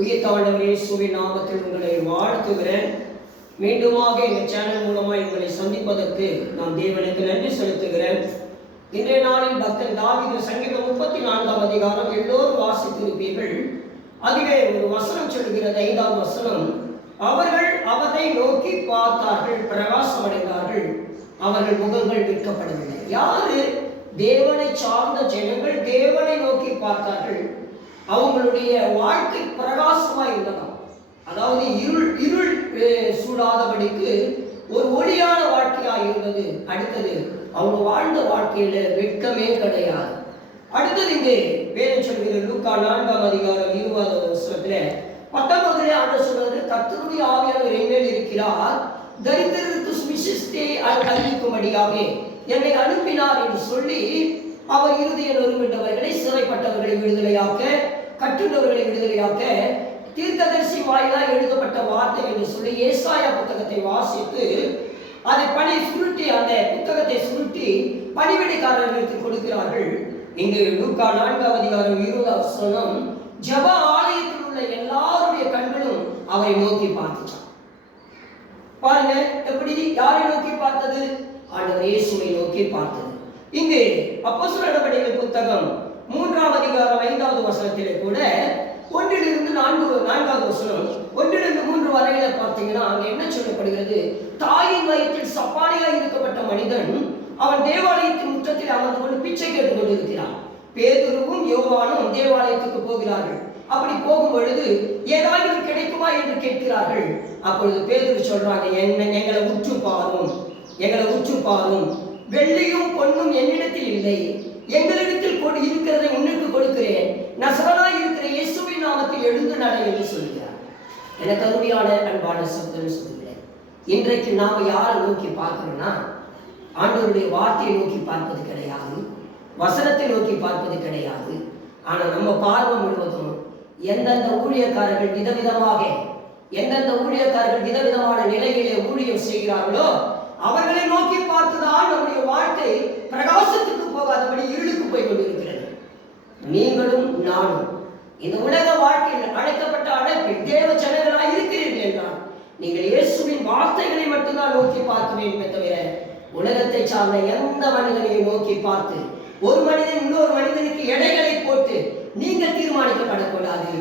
உயிர்த்தாண்டவர் இயேசுவின் நாமத்தில் உங்களை வாழ்த்துகிறேன். மீண்டுமாக இந்த சேனல் மூலமாக உங்களை சந்திப்பதற்கு நான் தேவனுக்கு நன்றி செலுத்துகிறேன். இன்றைய நாளில் பக்தன் தாவீது சங்கீதம் 34ஆம் அதிகாரம் எல்லோரும் வாசித்திருப்பீர்கள். அதிலே ஒரு வசனம் சொல்கிறது, 5வது வசனம். அவர்கள் அவரை நோக்கி பார்த்தார்கள், பிரகாசம் அடைந்தார்கள், அவர்கள் முகங்கள் விற்கப்படவில்லை. யாரு? தேவனை சார்ந்த ஜனங்கள் தேவனை நோக்கி பார்த்தார்கள். அவங்களுடைய வாழ்க்கை பிரகாசமாக இருந்ததாம். அதாவது இருள் சூடாதபடிக்கு ஒரு ஒளியான வாழ்க்கையாக இருந்தது. அடுத்தது, அவங்க வாழ்ந்த வாழ்க்கையில வெட்கமே கிடையாது. அடுத்தது இங்கே வேதம் சொல்கிறது, லூக்கா 4ஆம் அதிகாரம் 20வது வசனத்துல 19 ஆண்டு சொல்றது, கர்த்தருடைய ஆவியானவர் என்மேல் இருக்கிறார், தரித்திரருக்கு சுவிசேஷத்தை அறிவிக்கும்படியாக என்னை அனுப்பினார் என்று சொல்லி அவர் இருதய நொறுங்குண்டவர்களை, சிறைப்பட்டவர்களை விடுதலையாக்க, கட்டுண்டவர்களை விடுதலையாக்க தீர்க்கதரிசி வாயிலாக எழுதப்பட்ட வார்த்தை என்று சொல்லி ஏசாயா புத்தகத்தை வாசித்து அதை சுருட்டி, அந்த புத்தகத்தை சுருட்டி பணிவிடைக்காரர்களுக்கு கொடுக்கிறார்கள். இங்கு லூக்கா 4ஆம் அதிகாரம் 20வது வசனம், ஜெப ஆலயத்தில் உள்ள எல்லாருடைய கண்களும் அவரை நோக்கி பார்த்துச்சான். பாருங்க, எப்படி யாரை நோக்கி பார்த்தது? ஆண்டவர் இயேசுவை நோக்கி பார்த்தது. இங்கு அப்போஸ்தலர் நடவடிக்கைகள் புத்தகம் 3ஆம் அதிகாரம் 5வது வசனத்திலே கூட 1லிருந்து 4வது வசனம், 1லிருந்து 3 வரையில பார்த்தீங்கன்னா அங்க என்ன சொல்லப்படுகிறது? தாயின் வயிற்றில் சப்பானியாக இருக்கப்பட்ட மனிதன் அவன் தேவாலயத்தின் முற்றத்தில் அமர்ந்து கொண்டு பிச்சை கேட்டுக் கொண்டிருக்கிறான். பேதுருவும் யோவானும் தேவாலயத்துக்கு போகிறார்கள். அப்படி போகும் பொழுது ஏதாவது கிடைக்குமா என்று கேட்கிறார்கள். அப்பொழுது பேதுரு சொல்றாங்க, எங்களை உற்று பாரும், எங்களை உற்று பாரும், வெள்ளியும் பொன்னும் என்னிடத்தில் இல்லை, எங்களிடத்தில் இருக்கிறதை உன்னுக்கு கொடுக்கிறேன், நசரேயனாய் இருக்கிற இயேசுவின் நாமத்தில் எழுந்து நட என்று சொல்கிறார். எனக்கு அருமையான அன்பான சகோதரன் சொல்கிறேன், இன்றைக்கு நாம யாரை நோக்கி பார்க்கிறோம்னா, ஆண்டவருடைய வார்த்தையை நோக்கி பார்ப்பது கிடையாது, வசனத்தை நோக்கி பார்ப்பது கிடையாது. ஆனால் நம்ம பார்வை முழுவதும் எந்தெந்த ஊழியக்காரர்கள் விதவிதமான நிலையிலே ஊழியம் செய்கிறார்களோ அவர்களை நோக்கி பார்த்துதான் நம்முடைய வாழ்க்கை பிரகாசத்துக்கு போகாதபடி இருளுக்கு போய் கொண்டிருக்கிறது. நீங்களும் நானும் இந்த உலக வாழ்க்கையில் அழைக்கப்பட்ட அழைப்பில் தேவ ஜனங்களாய் இருக்கிறீர்கள் என்றால் நீங்கள் இயேசுவின் வார்த்தைகளை மட்டும்தான் நோக்கி பார்க்க வேண்டும். தவிர உலகத்தை சார்ந்த எந்த மனிதனையும் நோக்கி பார்த்து ஒரு மனிதன் இன்னொரு மனிதனுக்கு எடைகளை போட்டு நீங்கள் தீர்மானிக்கப்படக்கூடாது.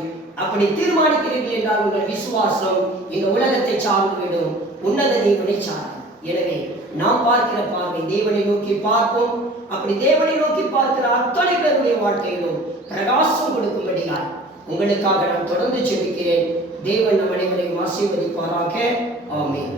அப்படி தீர்மானிக்கிறீர்கள் என்றால் உங்கள் விசுவாசம் இந்த உலகத்தை சார்ந்துவிடும், உன்னத தேவனை சார்ந்து. எனவே நாம் பார்க்கிற பார்வை தேவனை நோக்கி பார்ப்போம். அப்படி தேவனை நோக்கி பார்க்கிற அத்தனை பேருடைய வாழ்க்கையிலும் பிரகாசம் கொடுக்கும்படியால் உங்களுக்காக நான் தொடர்ந்து ஜெபிக்கிறேன். தேவன் நம் அனைவரையும் ஆசீர்வதிப்பாராக. ஆமென்.